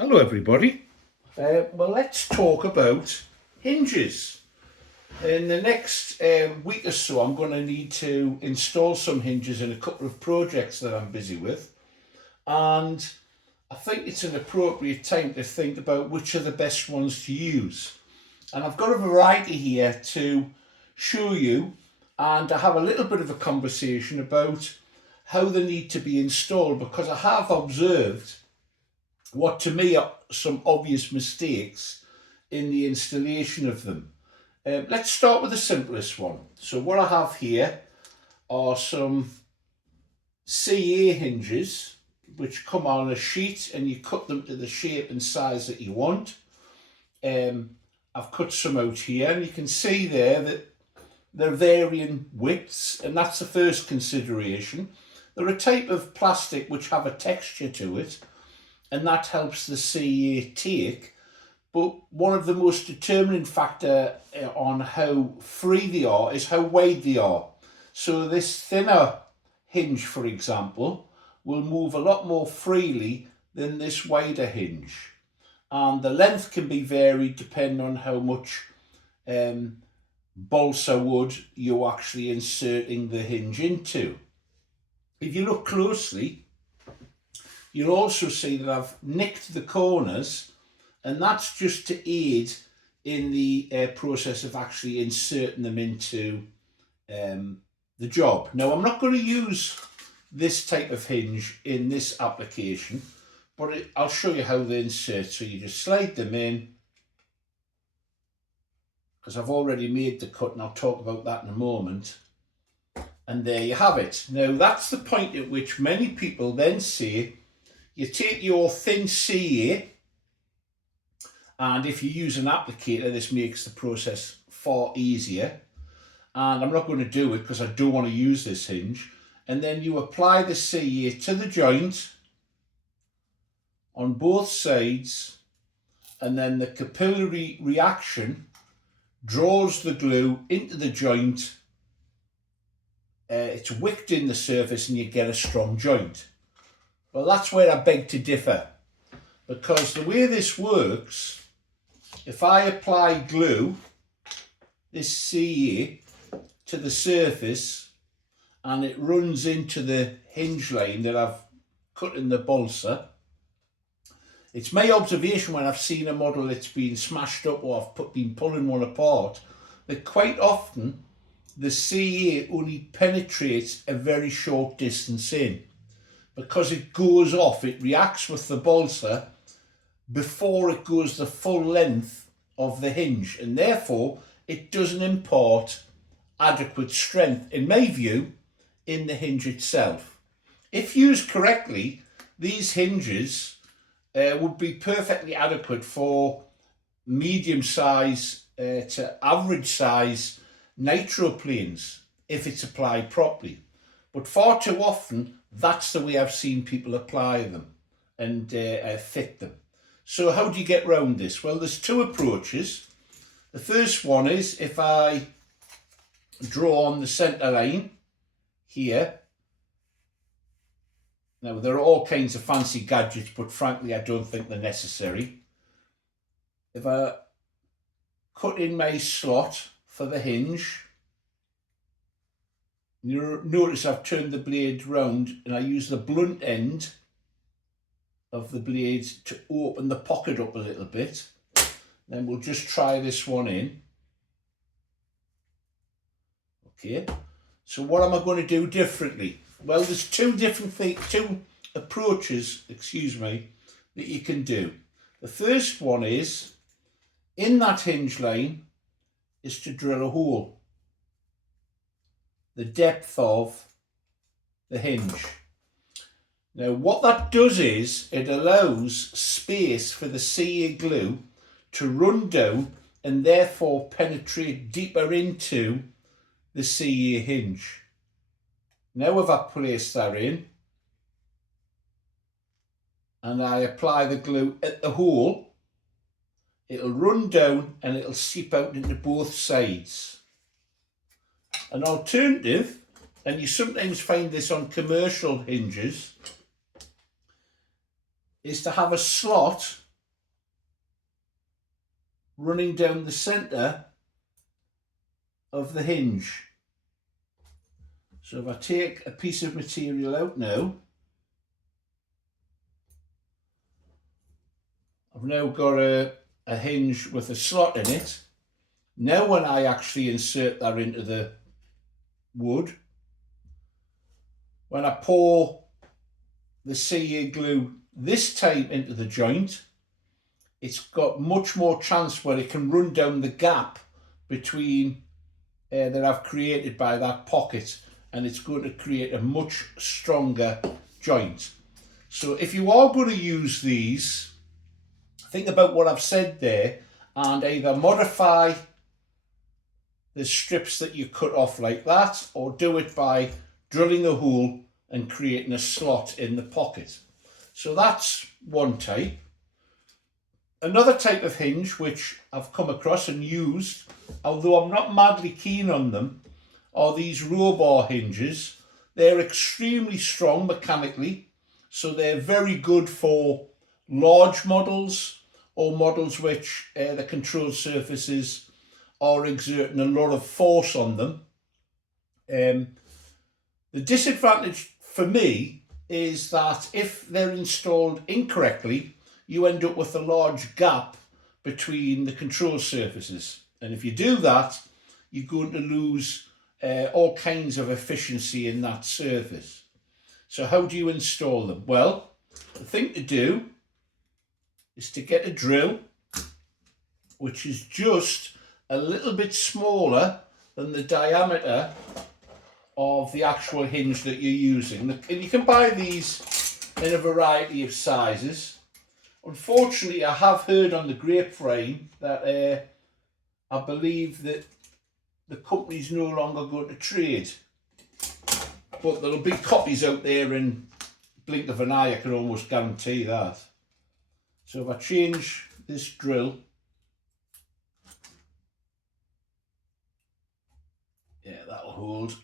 Hello everybody. Well, let's talk about hinges. In the next week or so I'm going to need to install some hinges in a couple of projects that I'm busy with, and I think it's an appropriate time to think about which are the best ones to use. And I've got a variety here to show you, and I have a little bit of a conversation about how they need to be installed, because I have observed what to me are some obvious mistakes in the installation of them. Let's start with the simplest one. So what I have here are some C-hinges which come on a sheet, and you cut them to the shape and size that you want. I've cut some out here, and you can see there that they're varying widths, and that's the first consideration. They're a type of plastic which have a texture to it, and that helps the CA take. But one of the most determining factor on how free they are is how wide they are. So this thinner hinge, for example, will move a lot more freely than this wider hinge. And the length can be varied depending on how much balsa wood you're actually inserting the hinge into. If you look closely, you'll also see that I've nicked the corners, and that's just to aid in the process of actually inserting them into the job. Now, I'm not going to use this type of hinge in this application, but I'll show you how they insert. So you just slide them in, because I've already made the cut, and I'll talk about that in a moment. And there you have it. Now, that's the point at which many people then say, you take your thin CA, and if you use an applicator, this makes the process far easier. And I'm not going to do it because I don't want to use this hinge. And then you apply the CA to the joint on both sides, and then the capillary reaction draws the glue into the joint. It's wicked in the surface, and you get a strong joint. Well, that's where I beg to differ, because the way this works, if I apply glue, this CA, to the surface, and it runs into the hinge line that I've cut in the balsa, it's my observation when I've seen a model that's been smashed up, or I've been pulling one apart, that quite often the CA only penetrates a very short distance in, because it goes off, it reacts with the balsa before it goes the full length of the hinge, and therefore it doesn't impart adequate strength, in my view, in the hinge itself. If used correctly, these hinges would be perfectly adequate for medium size to average size nitroplanes if it's applied properly. But far too often, that's the way I've seen people apply them and fit them. So how do you get around this? Well, there's two approaches. The first one is if I draw on the centre line here. Now, there are all kinds of fancy gadgets, but frankly, I don't think they're necessary. If I cut in my slot for the hinge, you notice I've turned the blade round, and I use the blunt end of the blade to open the pocket up a little bit. Then we'll just try this one in. Okay, so what am I going to do differently? Well, there's two approaches, that you can do. The first one is, in that hinge line, is to drill a hole the depth of the hinge. Now, what that does is it allows space for the CA glue to run down and therefore penetrate deeper into the CA hinge. Now, if I place that in and I apply the glue at the hole, it'll run down and it'll seep out into both sides. An alternative, and you sometimes find this on commercial hinges, is to have a slot running down the centre of the hinge. So if I take a piece of material out now, I've now got a hinge with a slot in it. Now when I actually insert that into the wood, when I pour the C glue this time into the joint, it's got much more chance where it can run down the gap between that I've created by that pocket, and it's going to create a much stronger joint. So if you are going to use these, think about what I've said there and either modify the strips that you cut off like that, or do it by drilling a hole and creating a slot in the pocket. So that's one type. Another type of hinge which I've come across and used, although I'm not madly keen on them, are these row bar hinges. They're extremely strong mechanically, so they're very good for large models or models which the control surfaces are exerting a lot of force on them. The disadvantage for me is that if they're installed incorrectly, you end up with a large gap between the control surfaces. And if you do that, you're going to lose all kinds of efficiency in that surface. So how do you install them? Well, the thing to do is to get a drill, which is just a little bit smaller than the diameter of the actual hinge that you're using. And you can buy these in a variety of sizes. Unfortunately, I have heard on the grapevine that I believe that the company's no longer going to trade. But there'll be copies out there in blink of an eye, I can almost guarantee that. So if I change this drill, yeah, that'll hold.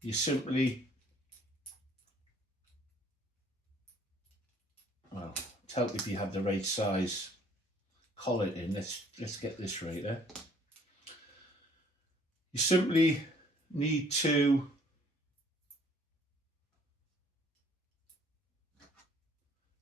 You simply, well, it's helped if you had the right size collet in. Let's get this right there. You simply need to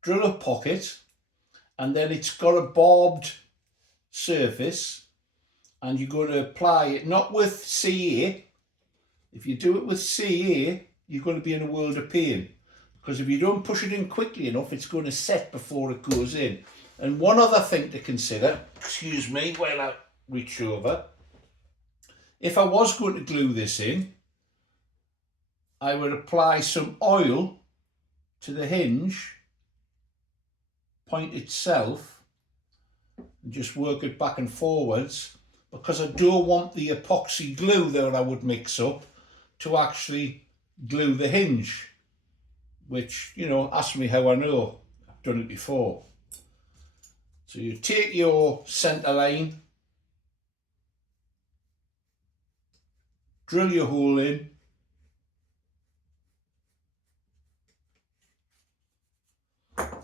drill a pocket, and then it's got a barbed surface, and you're going to apply it not with CA. If you do it with CA, you're going to be in a world of pain, because if you don't push it in quickly enough, it's going to set before it goes in. And one other thing to consider, excuse me while I reach over, if I was going to glue this in, I would apply some oil to the hinge point itself and just work it back and forwards, because I don't want the epoxy glue that I would mix up to actually glue the hinge, which, you know, ask me how I know. I've done it before. So you take your centre line, drill your hole in,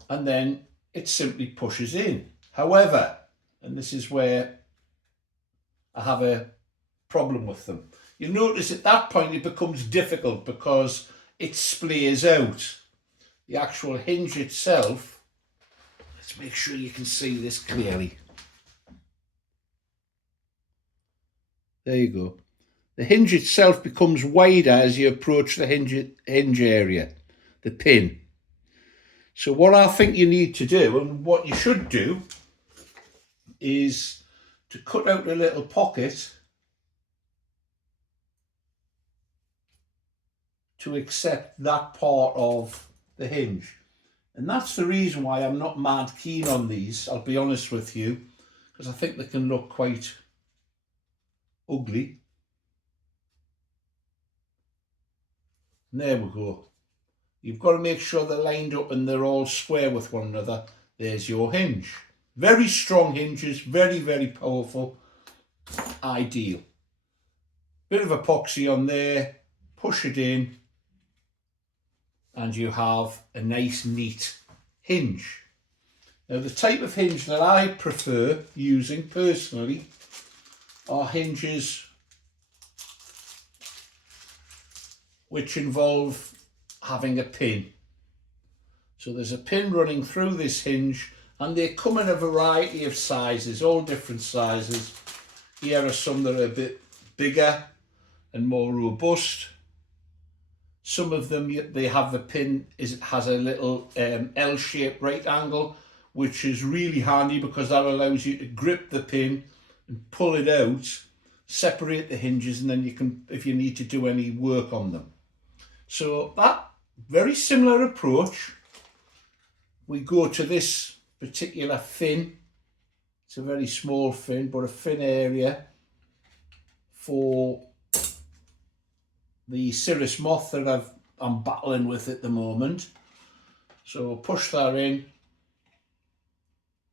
and then it simply pushes in. However, and this is where I have a problem with them, you notice at that point it becomes difficult because it splays out. The actual hinge itself, let's make sure you can see this clearly. There you go. The hinge itself becomes wider as you approach the hinge area, the pin. So what I think you need to do, and what you should do, is to cut out a little pocket to accept that part of the hinge. And that's the reason why I'm not mad keen on these, I'll be honest with you, because I think they can look quite ugly. And there we go. You've got to make sure they're lined up and they're all square with one another. There's your hinge. Very strong hinges, very, very powerful. Ideal. Bit of epoxy on there, push it in, and you have a nice, neat hinge. Now the type of hinge that I prefer using personally are hinges which involve having a pin. So there's a pin running through this hinge, and they come in a variety of sizes, all different sizes. Here are some that are a bit bigger and more robust. Some of them, they have the pin has a little L-shaped right angle, which is really handy because that allows you to grip the pin and pull it out, separate the hinges, and then you can, if you need to do any work on them. So that very similar approach. We go to this particular fin. It's a very small fin, but a fin area for the cirrus moth that I'm battling with at the moment. So we'll push that in,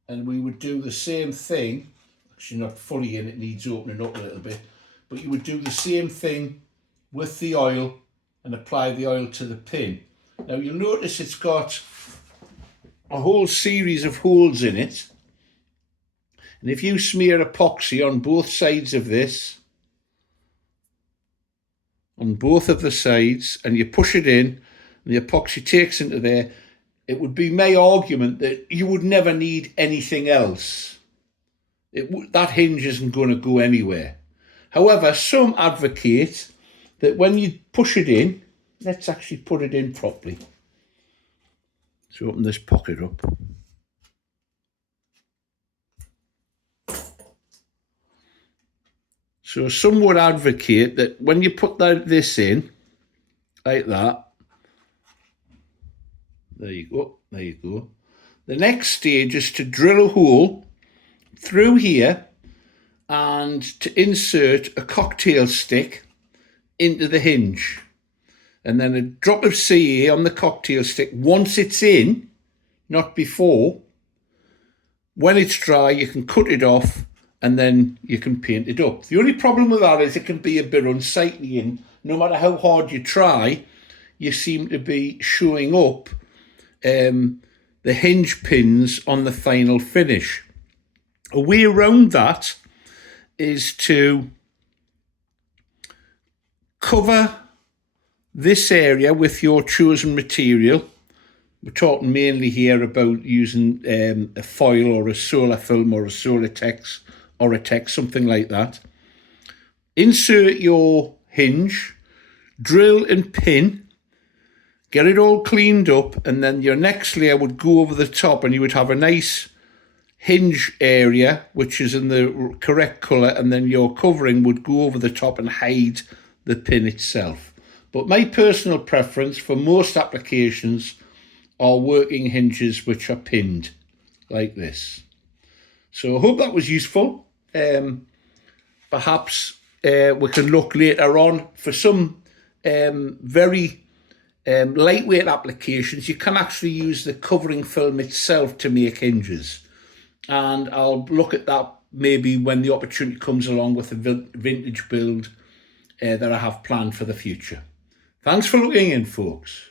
and we would do the same thing. Actually not fully in, it needs opening up a little bit, but you would do the same thing with the oil and apply the oil to the pin. Now you'll notice it's got a whole series of holes in it, and if you smear epoxy on both sides of this, on both of the sides, and you push it in and the epoxy takes into there, it would be my argument that you would never need anything else. That hinge isn't going to go anywhere. However, some advocate that when you push it in, let's actually put it in properly. So open this pocket up. So some would advocate that when you put this in, like that, there you go, there you go. The next stage is to drill a hole through here and to insert a cocktail stick into the hinge. And then a drop of CA on the cocktail stick once it's in, not before. When it's dry, you can cut it off and then you can paint it up. The only problem with that is it can be a bit unsightly, and no matter how hard you try, you seem to be showing up the hinge pins on the final finish. A way around that is to cover this area with your chosen material. We're talking mainly here about using a foil or a solar film or a Solatex or a Tex, something like that. Insert your hinge, drill and pin, get it all cleaned up, and then your next layer would go over the top, and you would have a nice hinge area which is in the correct colour, and then your covering would go over the top and hide the pin itself. But my personal preference for most applications are working hinges which are pinned like this. So I hope that was useful. Perhaps we can look later on for some very lightweight applications. You can actually use the covering film itself to make hinges, and I'll look at that maybe when the opportunity comes along with the vintage build that I have planned for the future. Thanks for looking in, folks.